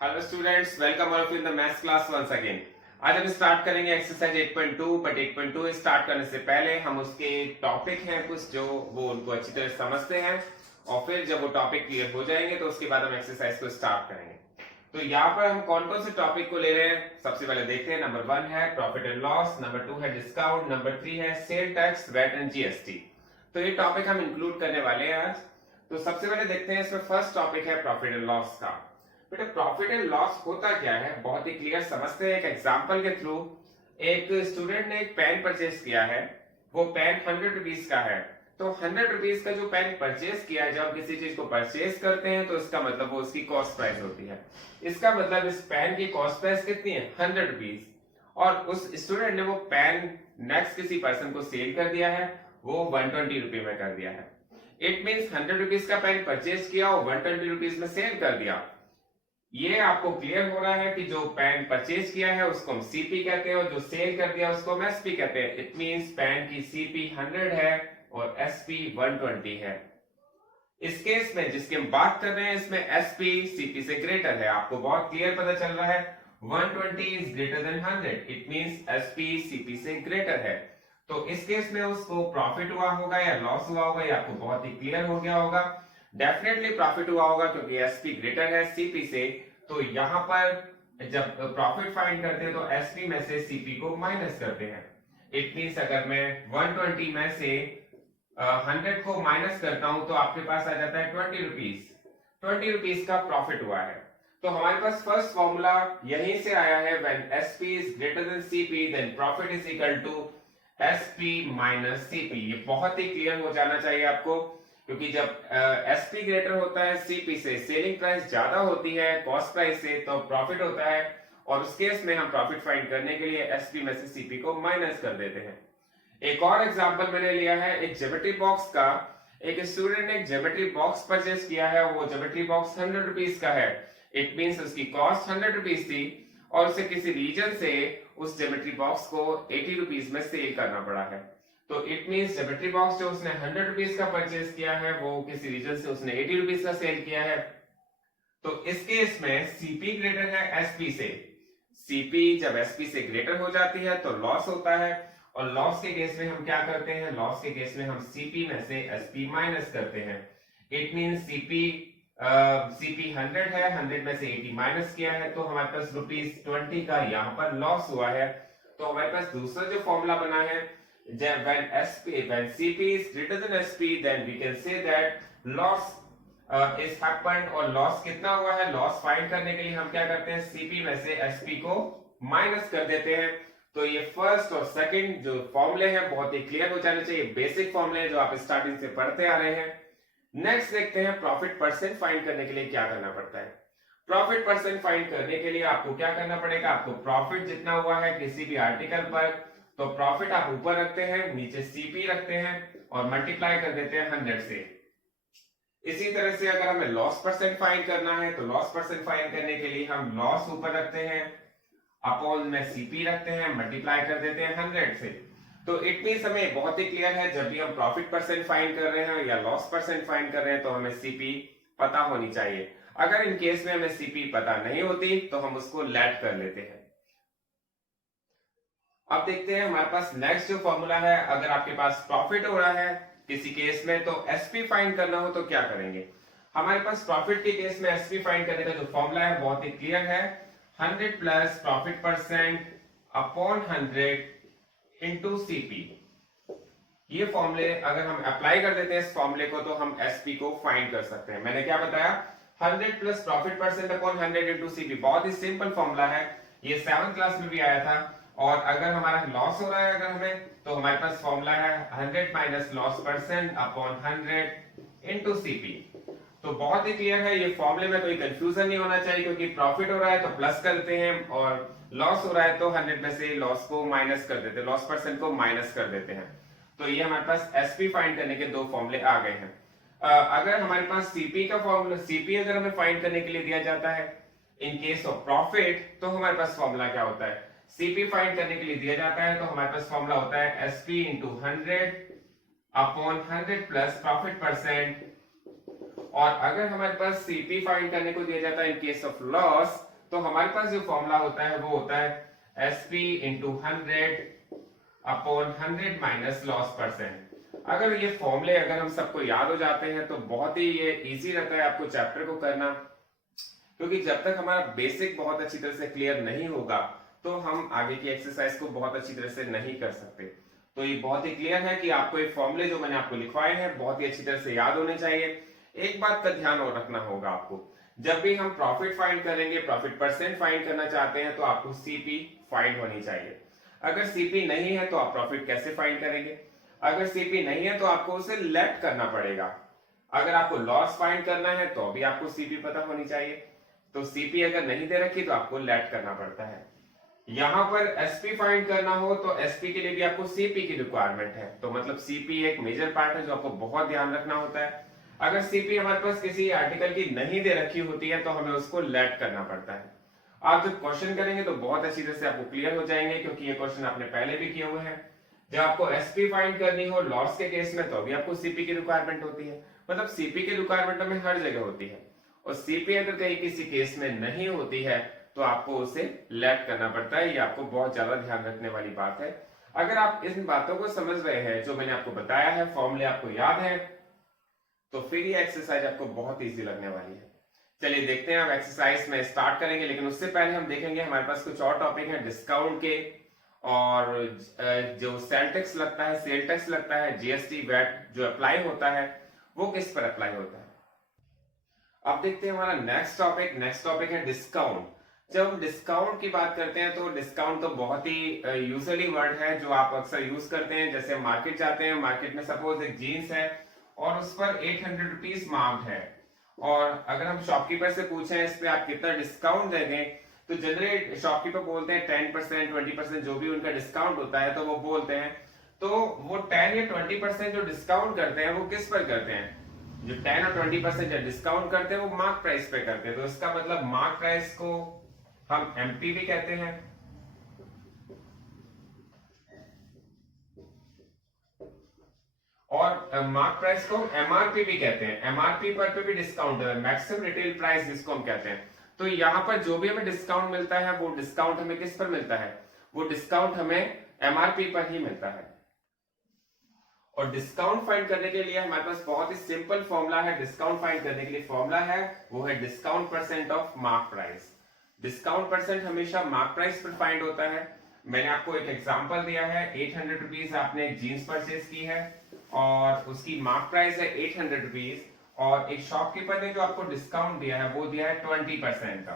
Hello students, welcome all of you in the maths class once again. आज हम start करेंगे exercise 8.2। But 8.2 start करने से पहले हम उसके टॉपिक हैं कुछ जो वो उनको अच्छी तरह समझते हैं, और फिर जब वो टॉपिक क्लियर हो जाएंगे तो उसके बाद हम एक्सरसाइज को स्टार्ट करेंगे। तो यहाँ पर हम कौन कौन से टॉपिक को ले रहे हैं, सबसे पहले देखते हैं। नंबर 1 है प्रॉफिट एंड लॉस, नंबर 2 है डिस्काउंट, नंबर 3 है sale tax, VAT and GST. तो ये टॉपिक हम इंक्लूड करने वाले हैं आज। तो सबसे पहले देखते हैं, इसमें फर्स्ट टॉपिक है प्रॉफिट एंड लॉस का। बेटा प्रॉफिट एंड लॉस होता क्या है, बहुत ही क्लियर समझते हैं एक एग्जांपल के थ्रू। एक स्टूडेंट ने एक पेन परचेज किया है, वो पेन 100 रुपीज का है। तो 100 रुपीज का जो पेन परचेज किया है, जब किसी चीज को परचेज करते हैं तो इसका मतलब वो उसकी कॉस्ट प्राइस होती है। इसका मतलब इस पेन की कॉस्ट प्राइस कितनी है, 100 रुपीज। और उस स्टूडेंट ने वो पेन नेक्स्ट किसी पर्सन को सेल कर दिया है, वो 120 रुपए में कर दिया है। इट मीन्स 100 रुपीज का पेन परचेज किया और 120 रुपीज में सेल कर दिया। ये आपको क्लियर हो रहा है कि जो पेन परचेज किया है उसको हम सीपी कहते हैं, और जो सेल कर दिया उसको हम एसपी कहते हैं। इट मींस पेन की सीपी 100 है और एसपी 120 है। इस केस में जिसकी हम बात कर रहे हैं, इसमें एसपी सीपी से ग्रेटर है। आपको बहुत क्लियर पता चल रहा है, 120 is greater then 100। It means SP CP से ग्रेटर है। तो इस केस में उसको प्रॉफिट हुआ होगा या लॉस हुआ होगा, ये आपको बहुत ही क्लियर हो गया होगा। डेफिनेटली प्रॉफिट हुआ होगा क्योंकि एसपी ग्रेटर है सीपी से। तो यहां पर जब प्रॉफिट फाइंड करते हैं तो एसपी में से सीपी को माइनस करते हैं। इट मींस अगर मैं 120 में से 100 को माइनस करता हूं तो आपके पास आ जाता है 20 रुपीज। 20 रुपीज का प्रॉफिट हुआ है। तो हमारे पास फर्स्ट फॉर्मूला यहीं से आया है, when SP is greater than CP then profit is equal to SP minus CP. ये बहुत ही क्लियर हो जाना चाहिए आपको, क्योंकि जब एसपी ग्रेटर होता है सीपी से, सेलिंग प्राइस ज्यादा होती है कॉस्ट प्राइस से, तो प्रॉफिट होता है। और उस केस में हम प्रॉफिट फाइंड करने के लिए एसपी में से सीपी को माइनस कर देते हैं। एक और एग्जांपल मैंने लिया है एक ज्योमेट्री बॉक्स का। एक स्टूडेंट ने एक ज्योमेट्री बॉक्स परचेज किया है, वो ज्योमेट्री बॉक्स 100 रुपीज का है। इट मींस उसकी कॉस्ट 100 रुपीज थी और उसे किसी रीजन से उस ज्योमेट्री बॉक्स को 80 रुपीज में सेल करना पड़ा है। तो इट मींस ज्योमेट्री बॉक्स जो उसने 100 रुपीज का परचेज किया है, वो किसी रीजन से उसने 80 रुपीज का सेल किया है। तो इस केस में सीपी ग्रेटर है एसपी से। सीपी जब एसपी से ग्रेटर हो जाती है तो लॉस होता है, और लॉस के केस में हम क्या करते हैं, लॉस के केस में हम सीपी में से एसपी माइनस करते हैं। इट मींस सीपी 100 है, 100 में से 80 माइनस किया है, तो हमारे पास ₹20 का यहाँ पर लॉस हुआ है। तो हमारे पास दूसरा जो फॉर्मूला बना है, when CP is greater than SP, then we can say that loss is happened। और लॉस कितना हुआ है, लॉस फाइंड करने के लिए हम क्या करते हैं, सीपी में से एसपी को माइनस कर देते हैं। तो ये फर्स्ट और सेकंड जो फॉर्मूले हैं बहुत ही क्लियर हो जाने चाहिए, बेसिक फॉर्मूले हैं जो आप स्टार्टिंग से पढ़ते आ रहे हैं। नेक्स्ट देखते हैं प्रॉफिट परसेंट फाइंड करने के लिए क्या करना पड़ता है। प्रॉफिट परसेंट फाइंड करने के लिए आपको क्या करना पड़ेगा, आपको प्रॉफिट जितना हुआ है किसी भी आर्टिकल पर, तो प्रॉफिट आप ऊपर रखते हैं, नीचे सीपी रखते हैं और मल्टीप्लाई कर देते हैं 100 से। इसी तरह से अगर हमें लॉस परसेंट फाइंड करना है, तो लॉस परसेंट फाइंड करने के लिए हम लॉस ऊपर रखते हैं, अपॉन में सीपी रखते हैं, मल्टीप्लाई कर देते हैं 100 से। तो इट मींस हमें बहुत ही क्लियर है, जब भी हम प्रॉफिट परसेंट फाइंड कर रहे हैं या लॉस परसेंट फाइंड कर रहे हैं तो हमें सीपी पता होनी चाहिए। अगर इन केस में हमें सीपी पता नहीं होती तो हम उसको लेट कर लेते हैं। अब देखते हैं हमारे पास नेक्स्ट जो फॉर्मूला है, अगर आपके पास प्रॉफिट हो रहा है किसी केस में तो एसपी फाइंड करना हो तो क्या करेंगे। हमारे पास प्रॉफिट के केस में एसपी फाइंड करने का जो फॉर्मूला है बहुत ही क्लियर है, 100 plus profit percent upon 100 into CP. ये फॉर्मूले अगर हम अप्लाई कर देते हैं इस फॉर्मूले को, तो हम एसपी को फाइंड कर सकते हैं। मैंने क्या बताया, 100 plus profit percent upon 100 into CP. बहुत ही सिंपल फॉर्मूला है, ये 7th क्लास में भी आया था। और अगर हमारा लॉस हो रहा है अगर हमें, तो हमारे पास फॉर्मूला है 100 minus loss percent upon 100 into CP. तो बहुत ही क्लियर है, ये फॉर्मूले में कोई कंफ्यूजन नहीं होना चाहिए, क्योंकि प्रॉफिट हो रहा है तो प्लस करते हैं और लॉस हो रहा है तो 100 में से लॉस को माइनस कर देते हैं, लॉस परसेंट को माइनस कर देते हैं। तो ये हमारे पास एसपी फाइंड करने के दो फॉर्मूले आ गए हैं। अगर हमारे पास सीपी का फॉर्मूला, सीपी अगर हमें फाइंड करने के लिए दिया जाता है इन केस ऑफ प्रॉफिट, तो हमारे पास फॉर्मूला क्या होता है, सीपी फाइंड करने के लिए दिया जाता है तो हमारे पास फॉर्मूला होता है SP into 100 upon 100 plus profit percent और अगर हमारे पास सीपी फाइंड करने को दिया जाता है इन केस ऑफ लॉस, तो हमारे पास जो फॉर्मूला होता है वो होता है SP into 100 upon 100 minus loss percent. अगर ये फॉर्मूले अगर हम सबको याद हो जाते हैं तो बहुत ही ये इजी रहता है आपको चैप्टर को करना, क्योंकि जब तक हमारा बेसिक बहुत अच्छी तरह से क्लियर नहीं होगा तो हम आगे की एक्सरसाइज को बहुत अच्छी तरह से नहीं कर सकते। तो ये बहुत ही क्लियर है कि आपको ये फॉर्मूले जो मैंने आपको लिखवाए हैं बहुत ही अच्छी तरह से याद होने चाहिए। एक बात का ध्यान और रखना होगा आपको, जब भी हम प्रॉफिट फाइंड करेंगे, प्रॉफिट परसेंट फाइंड करना चाहते हैं, तो आपको सीपी फाइंड होनी चाहिए। अगर सीपी नहीं है तो आप प्रॉफिट कैसे फाइंड करेंगे? अगर सीपी नहीं है तो आपको उसे लेट करना पड़ेगा। अगर आपको लॉस फाइंड करना है तो भी आपको सीपी पता होनी चाहिए। तो सीपी अगर नहीं दे रखी तो आपको लेट करना पड़ता है। यहां पर एसपी फाइंड करना हो तो एसपी के लिए भी आपको सीपी की रिक्वायरमेंट है। तो मतलब सीपी एक मेजर पार्ट है जो आपको बहुत ध्यान रखना होता है। अगर सीपी हमारे पास किसी आर्टिकल की नहीं दे रखी होती है तो हमें उसको लेट करना पड़ता है। आप जब क्वेश्चन करेंगे तो बहुत अच्छी तरह से आपको क्लियर हो जाएंगे, क्योंकि ये क्वेश्चन आपने पहले भी किए हुए हैं। जब आपको एसपी फाइंड करनी हो लॉस के केस में तो भी आपको सीपी की रिक्वायरमेंट होती है। मतलब सीपी की रिक्वायरमेंट हमें हर जगह होती है, और सीपी अगर कहीं किसी केस में नहीं होती है तो आपको उसे लेट करना पड़ता है। ये आपको बहुत ज्यादा ध्यान रखने वाली बात है। अगर आप इन बातों को समझ रहे हैं जो मैंने आपको बताया है, फॉर्मूले आपको याद है, तो फिर ये एक्सरसाइज आपको बहुत इजी लगने वाली है। चलिए देखते हैं, हम एक्सरसाइज में स्टार्ट करेंगे, लेकिन उससे पहले हम देखेंगे हमारे पास कुछ और टॉपिक है डिस्काउंट के, और जो सेल टैक्स लगता है, सेल टैक्स लगता है, जीएसटी वैट जो अप्लाई होता है वो किस पर अप्लाई होता है। अब देखते हैं हमारा नेक्स्ट टॉपिक है डिस्काउंट। जब हम डिस्काउंट की बात करते हैं तो डिस्काउंट तो बहुत ही यूजुअली वर्ड है जो आप अक्सर यूज करते हैं। जैसे मार्केट जाते हैं, मार्केट में सपोज एक जीन्स है और उस पर 800 रुपीज मार्क्ड है, और अगर हम शॉपकीपर से पूछें इस पे आप कितना डिस्काउंट देंगे, तो जनरली शॉपकीपर बोलते हैं 10%, 20% जो भी उनका डिस्काउंट होता है तो वो बोलते हैं। तो वो 10 या 20% जो डिस्काउंट करते हैं वो किस पर करते हैं? जो 10 और 20% जो डिस्काउंट करते हैं वो मार्क प्राइस पे करते हैं। तो इसका मतलब मार्क प्राइस को हम एमपी भी कहते हैं, और मार्क प्राइस को एमआरपी भी कहते हैं। एमआरपी पर भी डिस्काउंट है, मैक्सिमम रिटेल प्राइस जिसको हम कहते हैं। तो यहाँ पर जो भी हमें डिस्काउंट मिलता है वो डिस्काउंट हमें किस पर मिलता है? वो डिस्काउंट हमें एमआरपी पर ही मिलता है। और डिस्काउंट फाइंड करने के लिए हमारे पास बहुत ही सिंपल फॉर्मूला है। डिस्काउंट फाइंड करने के लिए फॉर्मूला है वो है discount percent of mark price. Discount percent हमेशा मार्क प्राइस पर फाइंड होता है। मैंने आपको एक एग्जांपल दिया है, 800 रुपीज आपने एक जीन्स परचेज की है और उसकी मार्क प्राइस है 800 रुपीज, और एक शॉपकीपर ने जो आपको डिस्काउंट दिया है वो दिया है 20% का।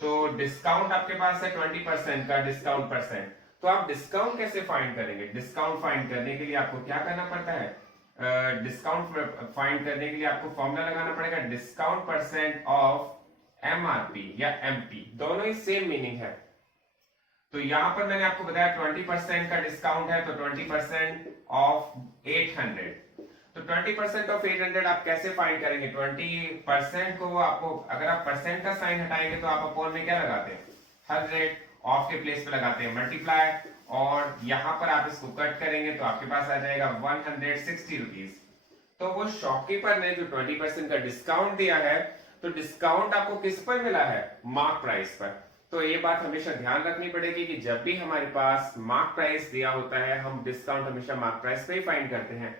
तो डिस्काउंट आपके पास है 20% का डिस्काउंट परसेंट। तो आप डिस्काउंट कैसे फाइंड करेंगे? डिस्काउंट फाइंड करने के लिए आपको क्या करना पड़ता है? डिस्काउंट फाइंड करने के लिए आपको फॉर्मूला लगाना पड़ेगा डिस्काउंट परसेंट ऑफ एमआरपी या एमपी, दोनों ही सेम मीनिंग है। तो यहां पर मैंने आपको बताया 20% का डिस्काउंट है, तो 20% ऑफ 800। तो 20% ऑफ 800 आप कैसे फाइंड करेंगे? 20% को आपको, अगर आप परसेंट का साइन हटाएंगे तो आप अपॉन में क्या लगाते हैं? 100, ऑफ के प्लेस पे लगाते हैं मल्टीप्लाई, और यहां पर आप इसको कट करेंगे तो आपके पास आ जाएगा 160 रुपीज। तो वो शॉपकीपर ने जो 20% का डिस्काउंट दिया है, तो डिस्काउंट आपको किस पर मिला है? मार्क प्राइस पर। तो ये बात हमेशा ध्यान रखनी पड़ेगी कि जब भी हमारे पास मार्क प्राइस दिया होता है हम डिस्काउंट हमेशा मार्क प्राइस पे ही फाइंड करते हैं।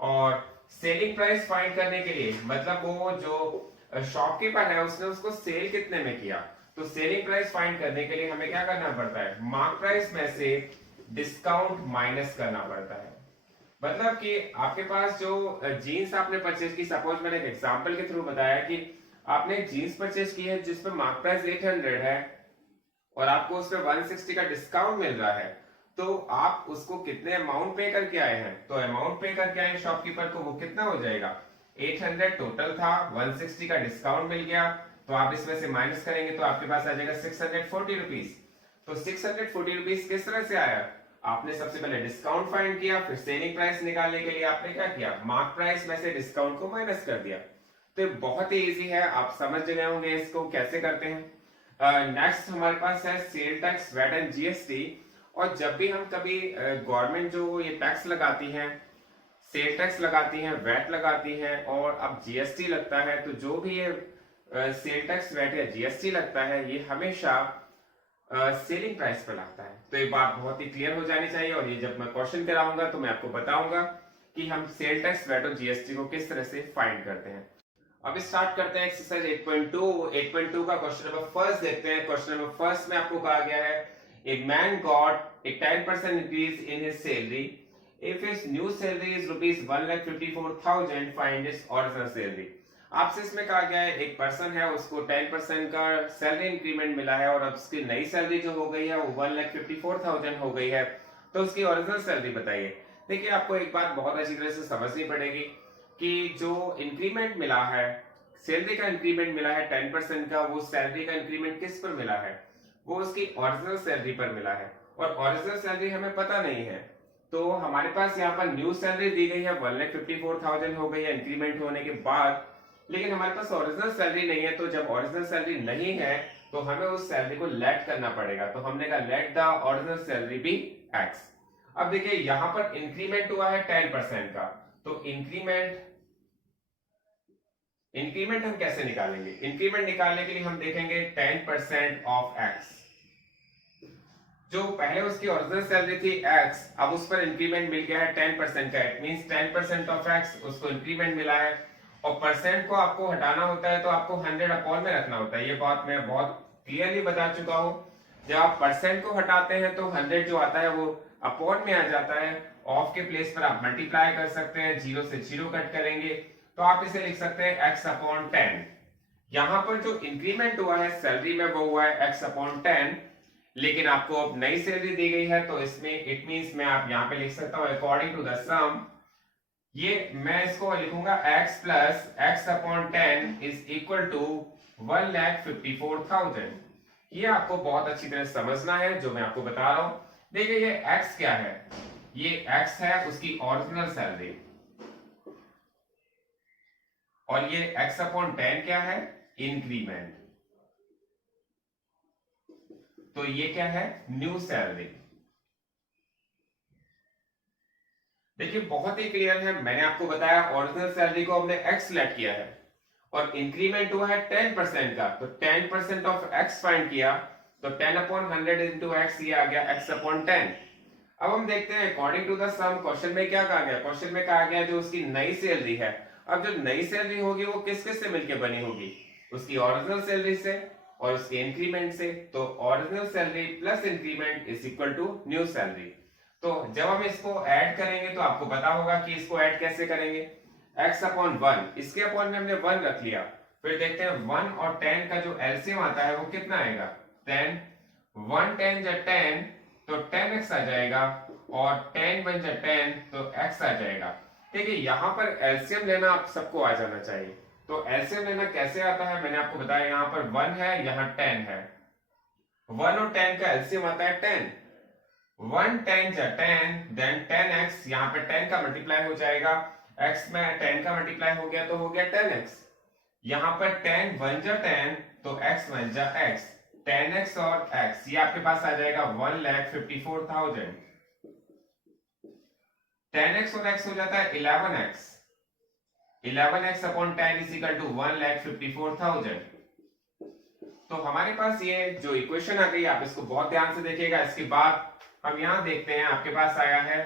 और सेलिंग प्राइस फाइंड करने के लिए मतलब वो जो शॉपकीपर है उसने उसको सेल कितने में किया, तो सेलिंग प्राइस फाइंड करने के लिए हमें क्या करना पड़ता है? मार्क प्राइस में से डिस्काउंट माइनस करना पड़ता है। मतलब कि आपके पास जो जीन्स आपने परचेज की, सपोज मैंने एक एग्जांपल के थ्रू बताया कि आपने जीन्स परचेज की है जिस पर मार्क प्राइस 800 है और आपको उस पर 160 का डिस्काउंट मिल रहा है, तो आप उसको कितने अमाउंट पे करके आए हैं? तो अमाउंट पे करके आए शॉपकीपर को, वो कितना हो जाएगा? 800 टोटल था, 160 का डिस्काउंट मिल गया, तो आप इसमें से माइनस करेंगे तो आपके पास आ जाएगा 640 रुपीज। तो 640 रुपीज किस तरह से आया? आपने सबसे पहले डिस्काउंट फाइंड किया, फिर सेलिंग प्राइस निकालने के लिए आपने क्या किया? मार्क प्राइस में से डिस्काउंट को माइनस कर दिया। तो ये बहुत ही इजी है, आप समझ गए होंगे इसको कैसे करते हैं। नेक्स्ट हमारे पास है sale tax, VAT and GST. और जब भी हम कभी गवर्नमेंट जो ये टैक्स लगाती है, सेल टैक्स लगाती हैं, वैट लगाती हैं और अब जीएसटी लगता है। तो जो भी ये सेल टैक्स, वैट या जीएसटी लगता है ये हमेशा सेलिंग प्राइस पर लगता है। तो ये बात बहुत ही क्लियर हो जानी चाहिए और ये जब मैं क्वेश्चन कराऊंगा तो मैं आपको बताऊंगा कि हम सेल टैक्स, वैट और जीएसटी को किस तरह से फाइंड करते हैं। अब स्टार्ट करते हैं एक्सरसाइज 8.2। 8.2 का क्वेश्चन नंबर फर्स्ट देखते हैं। क्वेश्चन नंबर फर्स्ट में आपको कहा गया है a man got a 10% increase in his salary if his new salary is rupees 1,54,000 find his original salary. आपसे इसमें कहा गया है एक पर्सन है, उसको 10% का सैलरी इंक्रीमेंट मिला है और अब उसकी नई सैलरी जो हो गई है वो 1,54,000 हो गई है। तो उसकी ओरिजिनल सैलरी बताइए। देखिए आपको एक बात बहुत अच्छी तरह से समझनी पड़ेगी कि जो इंक्रीमेंट मिला है, सैलरी का इंक्रीमेंट मिला है 10% का, वो सैलरी का इंक्रीमेंट किस पर मिला है? वो उसकी ओरिजिनल सैलरी पर मिला है और ओरिजिनल सैलरी हमें पता नहीं है। तो हमारे पास यहाँ पर न्यू सैलरी दी गई है 1,54,000 हो गई है इंक्रीमेंट होने के बाद, लेकिन हमारे पास ओरिजिनल सैलरी नहीं है। तो जब ओरिजिनल सैलरी नहीं है तो हमें उस सैलरी को लेट करना पड़ेगा। तो हमने कहा let the original salary be x. अब देखिए यहां पर इंक्रीमेंट हुआ है 10% का, तो इंक्रीमेंट हम कैसे निकालेंगे? इंक्रीमेंट निकालने के लिए हम देखेंगे 10% ऑफ एक्स। जो पहले उसकी ओरिजिनल सैलरी थी x, अब उस पर इंक्रीमेंट मिल गया है 10% का। इट मींस 10% ऑफ x उसको इंक्रीमेंट मिला है और परसेंट को आपको हटाना होता है तो आपको 100 अपॉन में रखना होता है। ये बात मैं बहुत क्लियरली बता चुका हूं। जब आप परसेंट को हटाते हैं तो 100 जो आता है वो अपॉन में आ जाता है। ऑफ के प्लेस पर आप मल्टीप्लाई कर सकते हैं, 0 से 0 कट करेंगे तो आप इसे लिख सकते हैं x अपॉन 10। यहां पर जो इंक्रीमेंट हुआ है सैलरी में वो हुआ है x अपॉन 10, लेकिन आपको अब नई सैलरी दी गई है तो इसमें इट मींस मैं आप यहां पे लिख सकता हूं अकॉर्डिंग टू द सम। ये मैं इसको लिखूंगा x plus x upon 10 is equal to 1,54,000। ये आपको बहुत अच्छी तरह समझना है जो मैं आपको बता रहा हूं। देखिए ये x क्या है? ये x है उसकी ओरिजिनल सैलरी और ये x अपॉन 10 क्या है? इंक्रीमेंट। तो ये क्या है? New salary. देखिए बहुत ही क्लियर है, मैंने आपको बताया ओरिजिनल सैलरी को हमने x लेट किया है और इंक्रीमेंट हुआ है 10% का, तो 10% ऑफ x फाइंड किया तो 10 अपॉन 100 इंटू एक्स, ये आ गया x अपॉन 10। अब हम देखते हैं according to the sum question में क्या कहा गया। क्वेश्चन में कहा गया जो उसकी नई सैलरी है। अब जो नई सैलरी होगी वो किस किस से मिलकर बनी होगी? उसकी ओरिजिनल सैलरी से और उसके इंक्रीमेंट से। तो original salary plus increment is equal to new salary. तो जब हम इसको ऐड करेंगे तो आपको पता होगा कि इसको ऐड कैसे करेंगे। x अपॉन 1, इसके अपॉन में हमने 1 रख लिया। फिर देखते हैं 1 और 10 का जो एलसीएम आता है वो कितना आएगा? 10। 1 10 जा 10 तो 10x आ जाएगा और 10 1 जा 10 तो x आ जाएगा। देखिए यहाँ पर एलसीएम लेना आप सबको आ जाना चाहिए। तो एलसीएम लेना कैसे आता है मैंने आपको बताया। यहाँ पर 1 है, यहाँ 10 है। 1 और 10 का एलसीएम आता है 10। 1 10 जा 10 देन 10x, यहाँ पे 10 का मल्टीप्लाई हो जाएगा, x में 10 का मल्टीप्लाई हो गया तो हो गया 10x। यहाँ पर 10 1 जा 10 तो x 1 जा x, 10x और x ये आपके पास आ जाएगा 1,54,000। 10x और x हो जाता है 11x। 11x upon 10 is equal to 1,54,000। तो हमारे पास ये जो इक्वेशन आ गई, आप इसको बहुत ध्यान से देखिएगा। इसके बाद हम यहां देखते हैं आपके पास आया है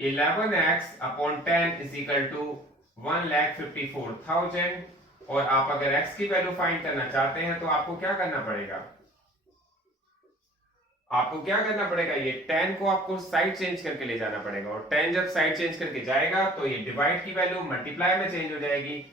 11x upon 10 is equal to 1,54,000। और आप अगर x की वैल्यू फाइंड करना चाहते हैं तो आपको क्या करना पड़ेगा? आपको क्या करना पड़ेगा? ये 10 को आपको साइड चेंज करके ले जाना पड़ेगा और 10 जब साइड चेंज करके जाएगा तो ये डिवाइड की वैल्यू मल्टीप्लाई में चेंज हो जाएगी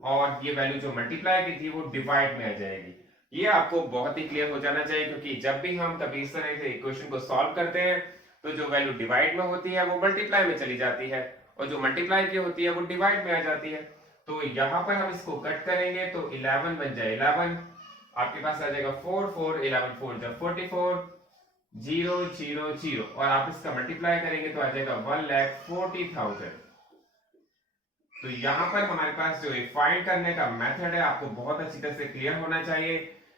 और ये वैल्यू जो मल्टीप्लाई की थी वो डिवाइड में आ जाएगी। ये आपको बहुत ही क्लियर हो जाना चाहिए, क्योंकि जब भी हम कभी इस तरह से इक्वेशन को सॉल्व करते हैं तो जो वैल्यू डिवाइड में होती है वो मल्टीप्लाई में चली जाती है और जो मल्टीप्लाई की होती है वो डिवाइड में आ जाती है। तो यहाँ पर हम इसको कट करेंगे तो 11 बन जाए 11, आपके पास आ जाएगा 4 4 11 4 जब 44 0 0 0 और आप इसका मल्टीप्लाई करेंगे तो आ जाएगा 1,40,000। तो यहाँ पर हमारे पास जो फाइंड करने का मेथड है आपको बहुत अच्छी तरह से क्लियर होना चाहिए।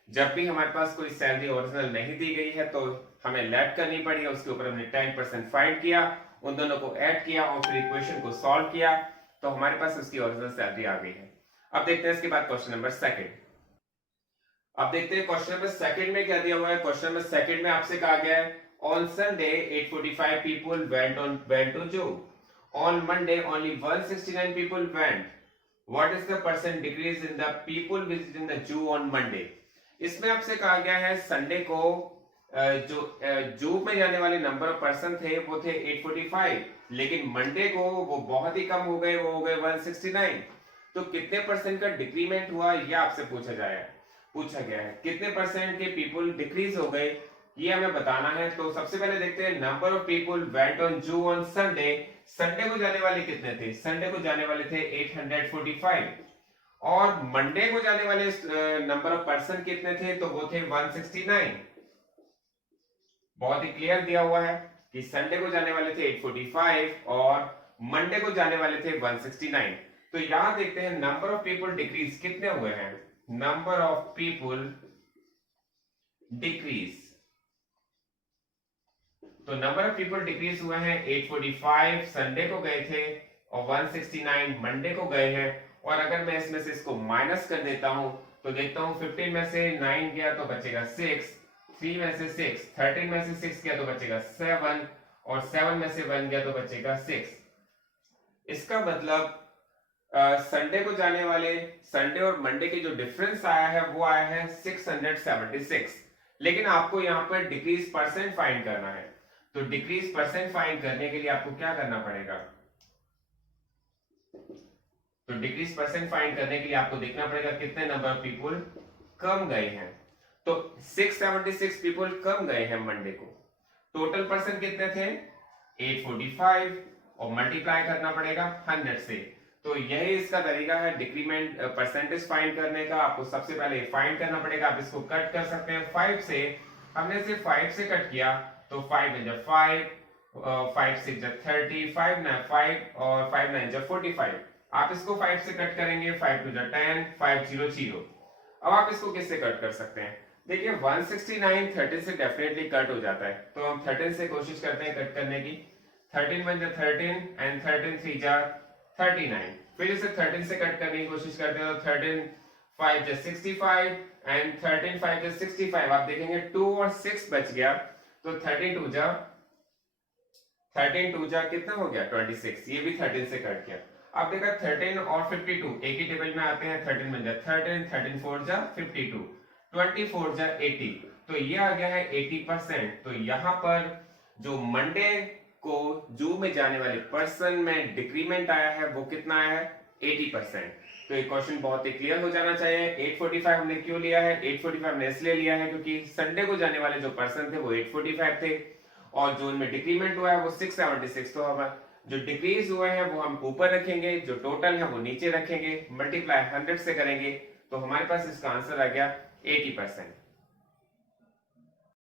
जब भी हमारे पास कोई सैलरी ओरिजिनल नहीं दी गई है तो हमें लेट करनी पड़ी है, उसके ऊपर हमने 10% फाइंड किया उन दोनों को ऐड किया और फिर इक्वेशन को सॉल्व किया, तो हमारे पास उसकी ओरिजिनल सैलरी आ गई है। अब देखते हैं इसके बाद क्वेश्चन नंबर सेकंड। अब देखते हैं क्वेश्चन नंबर सेकंड में क्या दिया हुआ है। क्वेश्चन नंबर सेकंड में आपसे कहा गया है on Sunday 845 people went to zoo. On Monday only 169 people went. What is the percent decrease in the people visiting the zoo on Monday? इसमें आपसे कहा गया है संडे को जो जू में जाने वाले नंबर ऑफ पर्सन थे वो थे 845, लेकिन मंडे को वो बहुत ही कम हो गए, वो हो गए 169। तो कितने परसेंट का डिक्रीमेंट हुआ ये आपसे पूछा गया है। कितने परसेंट के पीपल डिक्रीज हो गए ये हमें बताना है। तो सबसे पहले देखते हैं number of people went on जू ऑन संडे। संडे को जाने वाले कितने थे? संडे को जाने वाले थे 845 और मंडे को जाने वाले नंबर ऑफ पर्सन कितने थे? तो वो थे 169। बहुत ही क्लियर दिया हुआ है कि संडे को जाने वाले थे 845 और मंडे को जाने वाले थे 169। तो यहां देखते हैं नंबर ऑफ पीपल डिक्रीज कितने हुए हैं। नंबर ऑफ पीपल डिक्रीज, तो नंबर ऑफ पीपल डिक्रीज हुए हैं 845 संडे को गए थे और 169 मंडे को गए हैं। और अगर मैं इसमें से इसको माइनस कर देता हूं तो देखता हूं 15 में से 9 गया तो बचेगा 6, 3 में से 6, 13 में से 6 गया तो बचेगा 7 और 7 में से 1 गया तो बचेगा 6। इसका मतलब संडे को जाने वाले संडे और मंडे के जो डिफरेंस आया है वो आया है 676। लेकिन आपको यहाँ पर डिक्रीज परसेंट फाइंड करना है। तो डिक्रीज परसेंट फाइंड करने के लिए आपको क्या करना पड़ेगा? तो डिक्रीज परसेंट फाइंड करने के लिए आपको देखना पड़ेगा कितने नंबर ऑफ पीपल कम गए हैं। तो 676 पीपल कम गए हैं मंडे को। टोटल पर्सन कितने थे? 845 और मल्टीप्लाई करना पड़ेगा 100 से। तो यही इसका तरीका है डिक्रीमेंट परसेंटेज फाइंड करने का। आपको सबसे पहले फाइंड करना पड़ेगा। आप इसको कट कर सकते हैं 5 से। हमने सिर्फ 5 से कट किया तो 5 × 5, 5 × 6 = 30, 5 × 5 और 5 × 9 = 45। आप इसको 5 से कट करेंगे 5 × 2 = 10, 5 0 0। अब आप इसको किससे कट कर सकते हैं? देखिए 169 13 से डेफिनेटली कट हो जाता है, तो हम 13 से कोशिश करते हैं कट करने की। 13 1 = 13 एंड 13 3 = 39। फिर इसे 13 से कट करने की कोशिश करते हैं तो 13 5 = 65 एंड 13 5 = 65। आप देखेंगे 2 और 6 बच गया तो 13 2 कितना हो गया? 26। ये भी 13 से कट गया। अब देखा 13 और 52 एक ही टेबल में आते हैं। 13 बन जाए 13, 13 4 = 52, 24 = 80। तो ये आ गया है 80%। तो यहाँ पर जो मंडे को जू में जाने वाले पर्सन में डिक्रीमेंट आया है वो कितना आया है? 80%। तो ये क्वेश्चन बहुत ही क्लियर हो जाना चाहिए। 845 हमने क्यों लिया है? 845 हमने इसलिए लिया है क्योंकि संडे को जाने वाले जो पर्सन थे वो 845 थे और जो उनमें डिक्रीमेंट हुआ है वो 676। तो हमारा जो डिक्रीज हुए हैं वो हम ऊपर रखेंगे, जो टोटल है वो नीचे रखेंगे, मल्टीप्लाई 100 से करेंगे तो हमारे पास इसका आंसर आ गया 80%।